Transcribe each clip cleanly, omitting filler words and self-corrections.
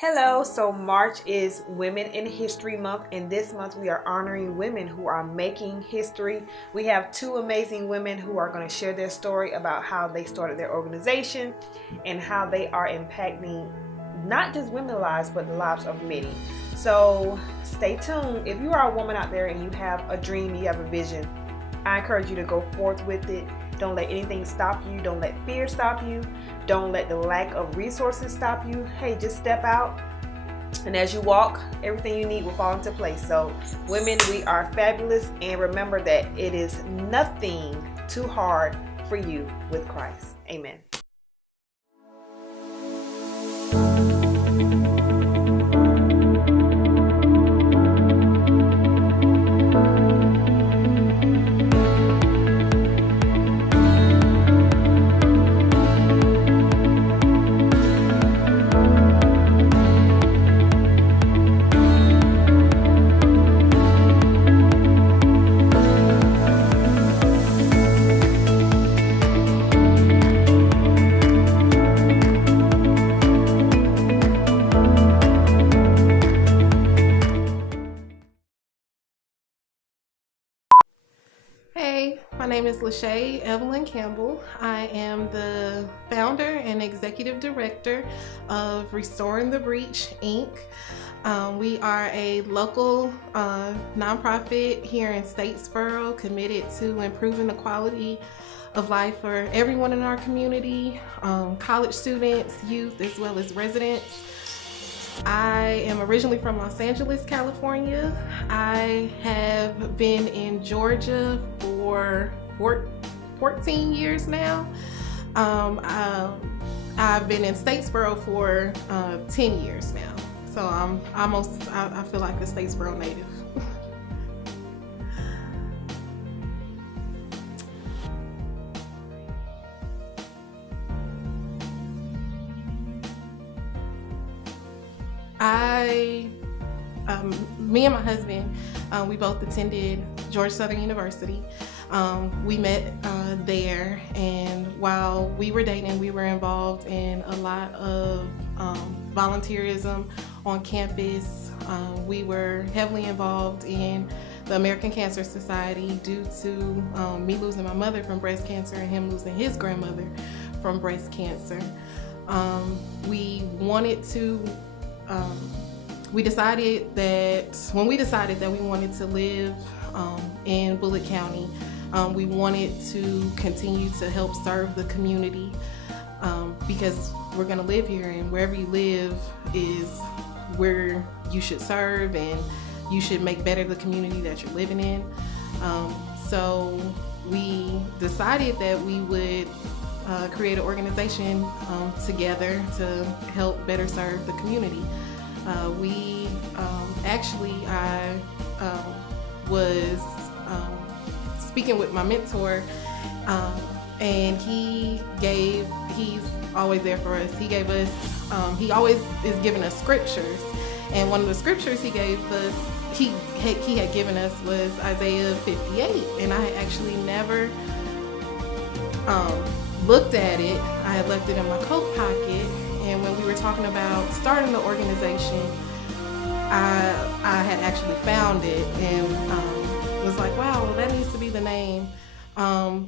Hello, so March is Women in History Month, and this month we are honoring women who are making history. We have two amazing women who are going to share their story about how they started their organization and how they are impacting not just women's lives, but the lives of many. So stay tuned. If you are a woman out there and you have a dream, you have a vision, I encourage you to go forth with it. Don't let anything stop you. Don't let fear stop you. Don't let the lack of resources stop you. Hey, just step out. And as you walk, everything you need will fall into place. So women, we are fabulous. And remember that it is nothing too hard for you with Christ. Amen. Hey, my name is LaShai Campbell. I am the founder and executive director of Restoring the Breach, Inc. We are a local nonprofit here in Statesboro committed to improving the quality of life for everyone in our community, college students, youth, as well as residents. I am originally from Los Angeles, California. I have been in Georgia for 14 years now. I've been in Statesboro for 10 years now. So I feel like a Statesboro native. Me and my husband, we both attended Georgia Southern University. We met there, and while we were dating, we were involved in a lot of volunteerism on campus. We were heavily involved in the American Cancer Society due to me losing my mother from breast cancer and him losing his grandmother from breast cancer. We decided that we wanted to live in Bullitt County. We wanted to continue to help serve the community because we're going to live here, and wherever you live is where you should serve, and you should make better the community that you're living in. So we decided that we would create an organization together to help better serve the community. I was speaking with my mentor, and he's always there for us. He always is giving us scriptures, and one of the scriptures he had given us was Isaiah 58, and I had actually never looked at it. I had left it in my coat pocket, and when we were talking about starting the organization, I had actually found it and was like, wow, well, that needs to be the name.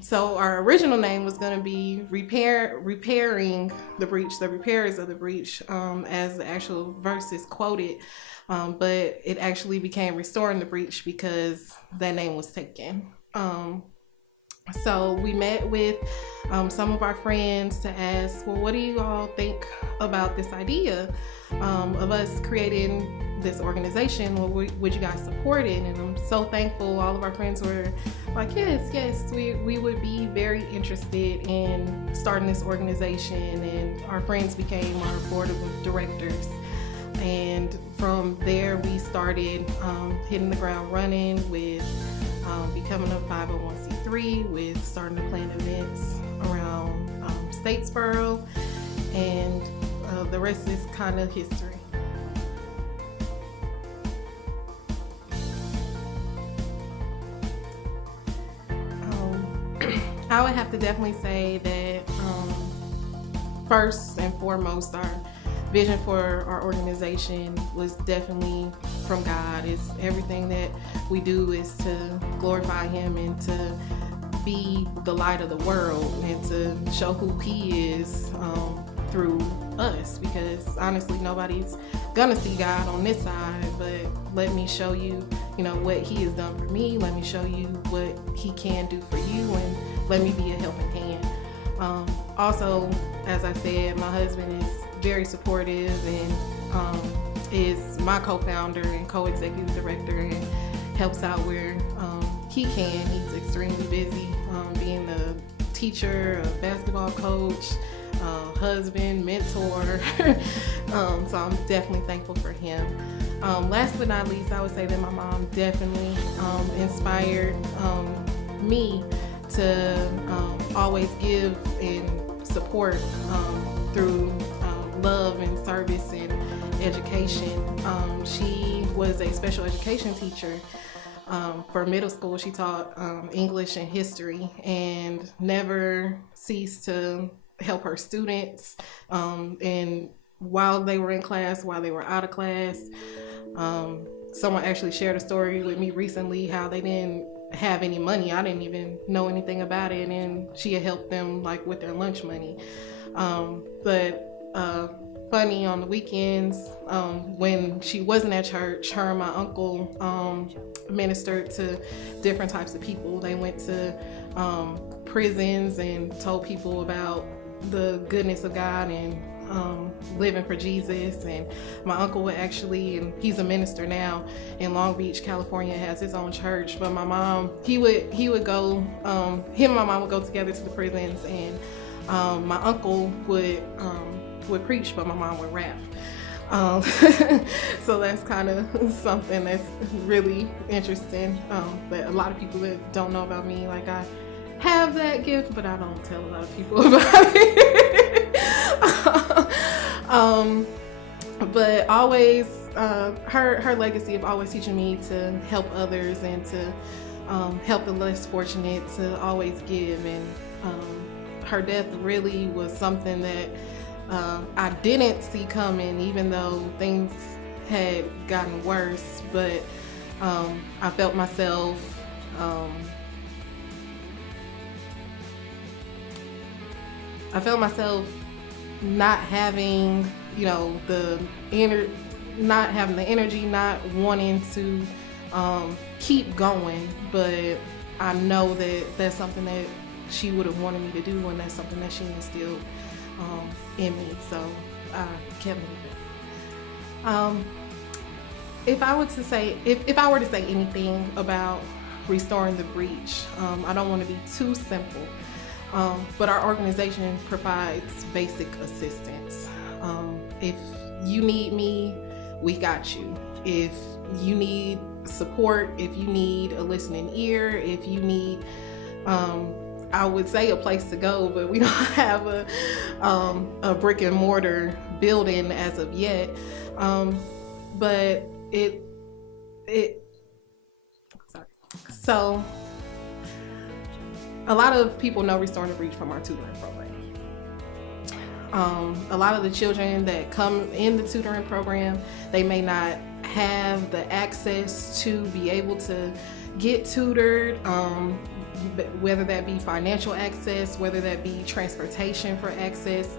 So our original name was going to be Repairing the Breach, the Repairers of the Breach, as the actual verse is quoted, but it actually became Restoring the Breach because that name was taken. So we met with some of our friends to ask, well, what do you all think about this idea of us creating this organization? Well, would you guys support it? And I'm so thankful all of our friends were like, yes, we would be very interested in starting this organization, and our friends became our board of directors. And from there we started hitting the ground running with becoming a 501c3, with starting to plan events around Statesboro, and the rest is kind of history. I would have to definitely say that first and foremost are vision for our organization was definitely from God. It's everything that we do is to glorify Him and to be the light of the world and to show who He is through us, because honestly nobody's gonna see God on this side, but let me show you, what He has done for me. Let me show you what He can do for you, and let me be a helping hand. Also, as I said, my husband is very supportive and is my co-founder and co-executive director and helps out where he can. He's extremely busy being a teacher, a basketball coach, husband, mentor. So I'm definitely thankful for him. Last but not least, I would say that my mom definitely inspired me to always give and support through love and service and education. She was a special education teacher for middle school. She taught English and history and never ceased to help her students, and while they were in class, while they were out of class. Someone actually shared a story with me recently how they didn't have any money. I didn't even know anything about it, and she had helped them like with their lunch money. But funny, on the weekends when she wasn't at church, her and my uncle ministered to different types of people. They went to prisons and told people about the goodness of God and living for Jesus. And my uncle would actually, and he's a minister now in Long Beach, California, has his own church. But my mom, he would go, him and my mom would go together to the prisons, and my uncle would preach, but my mom would rap. So that's kind of something that's really interesting. But a lot of people that don't know about me, like I have that gift, but I don't tell a lot of people about it. But always, her legacy of always teaching me to help others and to help the less fortunate, to always give. And her death really was something that I didn't see coming, even though things had gotten worse. But I felt myself not having, not having the energy, not wanting to keep going. But I know that that's something that she would have wanted me to do, and that's something that she instilled in me. So I kept moving. If I were to say anything about restoring the breach, I don't want to be too simple. But our organization provides basic assistance. If you need me, we got you. If you need support, if you need a listening ear, if you need, I would say a place to go, but we don't have a brick and mortar building as of yet. But so a lot of people know Restoring the Breach from our tutoring program. A lot of the children that come in the tutoring program, they may not have the access to be able to get tutored, whether that be financial access, whether that be transportation for access,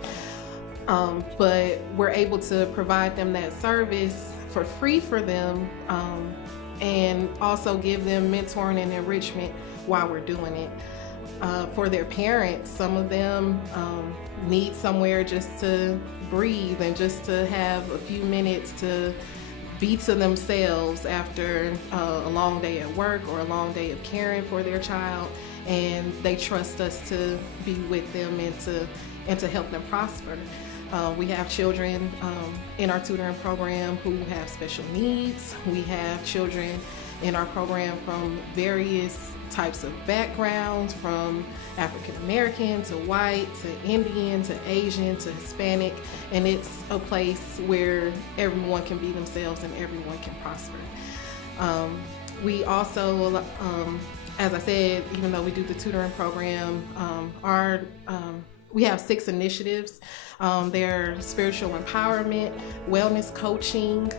but we're able to provide them that service for free for them, and also give them mentoring and enrichment while we're doing it. For their parents, some of them need somewhere just to breathe and just to have a few minutes to be to themselves after a long day at work or a long day of caring for their child, and they trust us to be with them and to help them prosper. We have children in our tutoring program who have special needs. We have children in our program from various types of backgrounds, from African American to white to Indian to Asian to Hispanic, and it's a place where everyone can be themselves and everyone can prosper. We also, as I said, even though we do the tutoring program, we have 6 initiatives. They're spiritual empowerment, wellness coaching,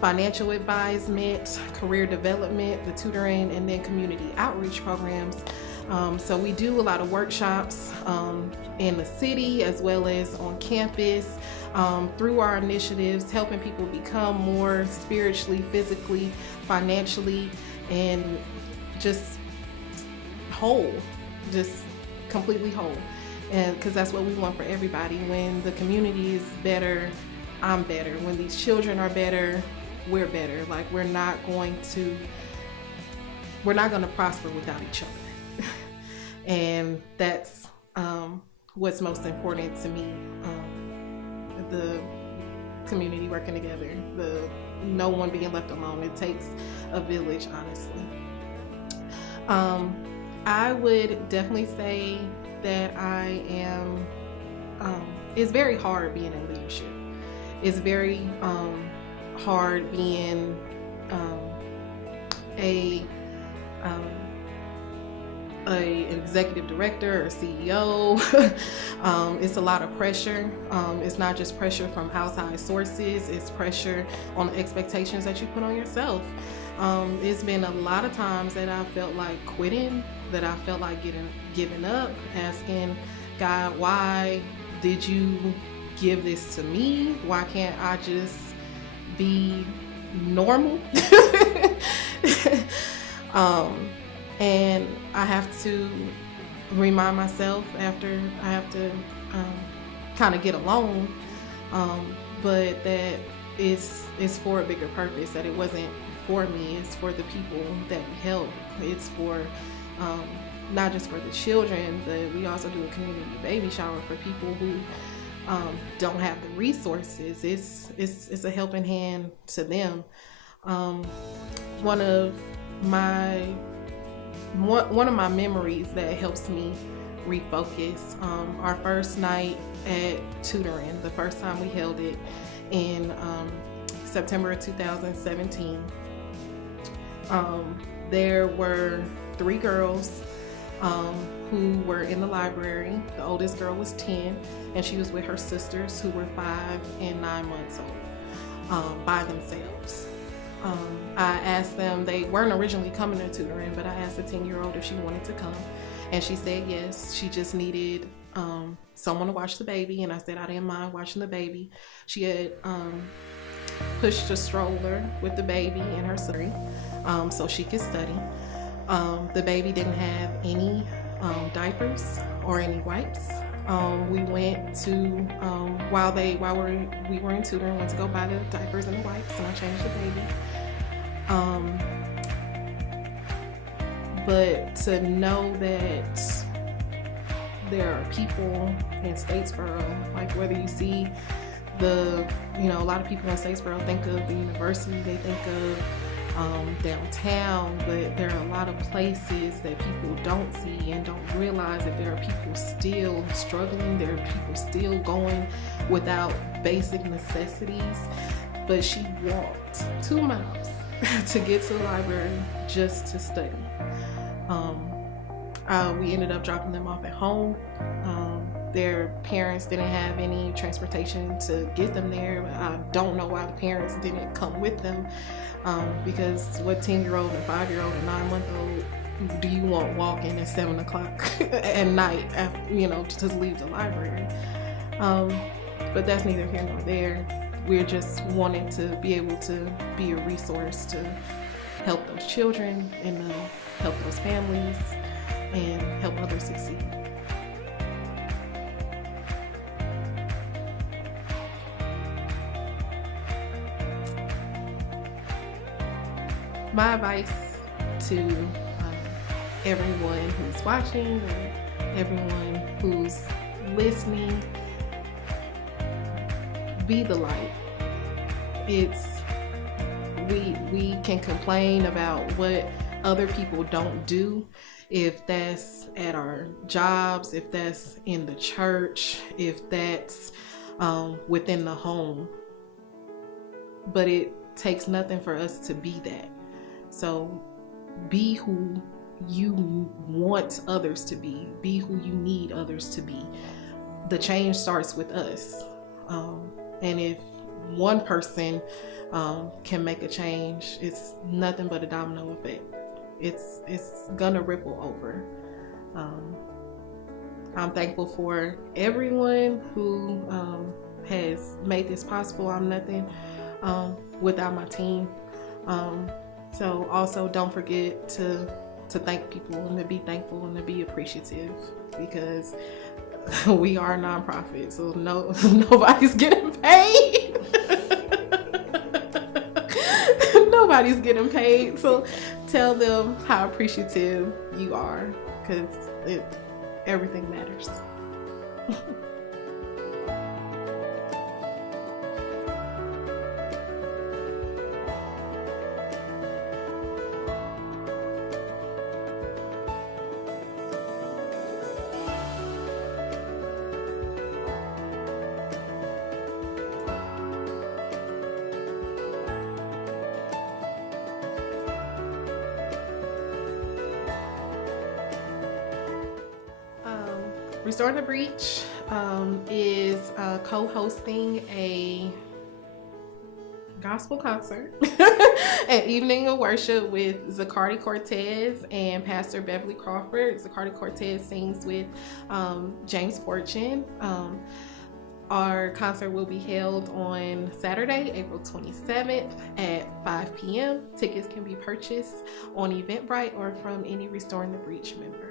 financial advisement, career development, the tutoring, and then community outreach programs. So we do a lot of workshops in the city as well as on campus through our initiatives, helping people become more spiritually, physically, financially, and just whole, just completely whole. And because that's what we want for everybody. When the community is better, I'm better. When these children are better, we're better. Like, we're not going to prosper without each other. And that's what's most important to me. The community working together, the no one being left alone. It takes a village, honestly. I would definitely say that I am, it's very hard being in leadership. It's very hard being a executive director or CEO. It's a lot of pressure. It's not just pressure from outside sources, it's pressure on the expectations that you put on yourself. It's been a lot of times that I felt like quitting, that I felt like giving up, asking God, why did you give this to me? Why can't I just be normal? And I have to remind myself after I have to kind of get alone, but that it's for a bigger purpose, that it wasn't for me, it's for the people that we help. It's for not just for the children, but we also do a community baby shower for people who don't have the resources. It's a helping hand to them. One of my memories that helps me refocus, our first night at tutoring, the first time we held it in September of 2017. There were 3 girls who were in the library. The oldest girl was 10, and she was with her sisters who were 5 and 9 months old, by themselves. I asked them, they weren't originally coming to tutoring, but I asked the 10-year-old if she wanted to come, and she said yes. She just needed someone to watch the baby, and I said I didn't mind watching the baby. She had pushed a stroller with the baby in her surgery, so she could study. The baby didn't have any diapers or any wipes. We went to while we were in tutoring, went to go buy the diapers and the wipes, and I changed the baby. But to know that there are people in Statesboro, like whether you see a lot of people in Statesboro think of the university, they think of downtown, but there are a lot of places that people don't see and don't realize that there are people still struggling, there are people still going without basic necessities. But she walked 2 miles to get to the library just to study. We ended up dropping them off at home. Their parents didn't have any transportation to get them there. I don't know why the parents didn't come with them, because what 10-year-old and 5-year-old and 9-month-old do you want walking at 7 o'clock at night after, to leave the library? But that's neither here nor there. We're just wanting to be able to be a resource to help those children and help those families and help others succeed. My advice to everyone who's watching or everyone who's listening: be the light. We can complain about what other people don't do, if that's at our jobs, if that's in the church, if that's within the home, but it takes nothing for us to be that. So be who you want others to be who you need others to be. the change starts with us. And if one person can make a change, it's nothing but a domino effect. It's gonna ripple over. I'm thankful for everyone who has made this possible. I'm nothing without my team. So also don't forget to thank people and to be thankful and to be appreciative, because we are a nonprofit, so nobody's getting paid. Nobody's getting paid. So tell them how appreciative you are, because everything matters. Restoring the Breach is co-hosting a gospel concert, an evening of worship with Zacardi Cortez and Pastor Beverly Crawford. Zacardi Cortez sings with James Fortune. Our concert will be held on Saturday, April 27th at 5 p.m. Tickets can be purchased on Eventbrite or from any Restoring the Breach member.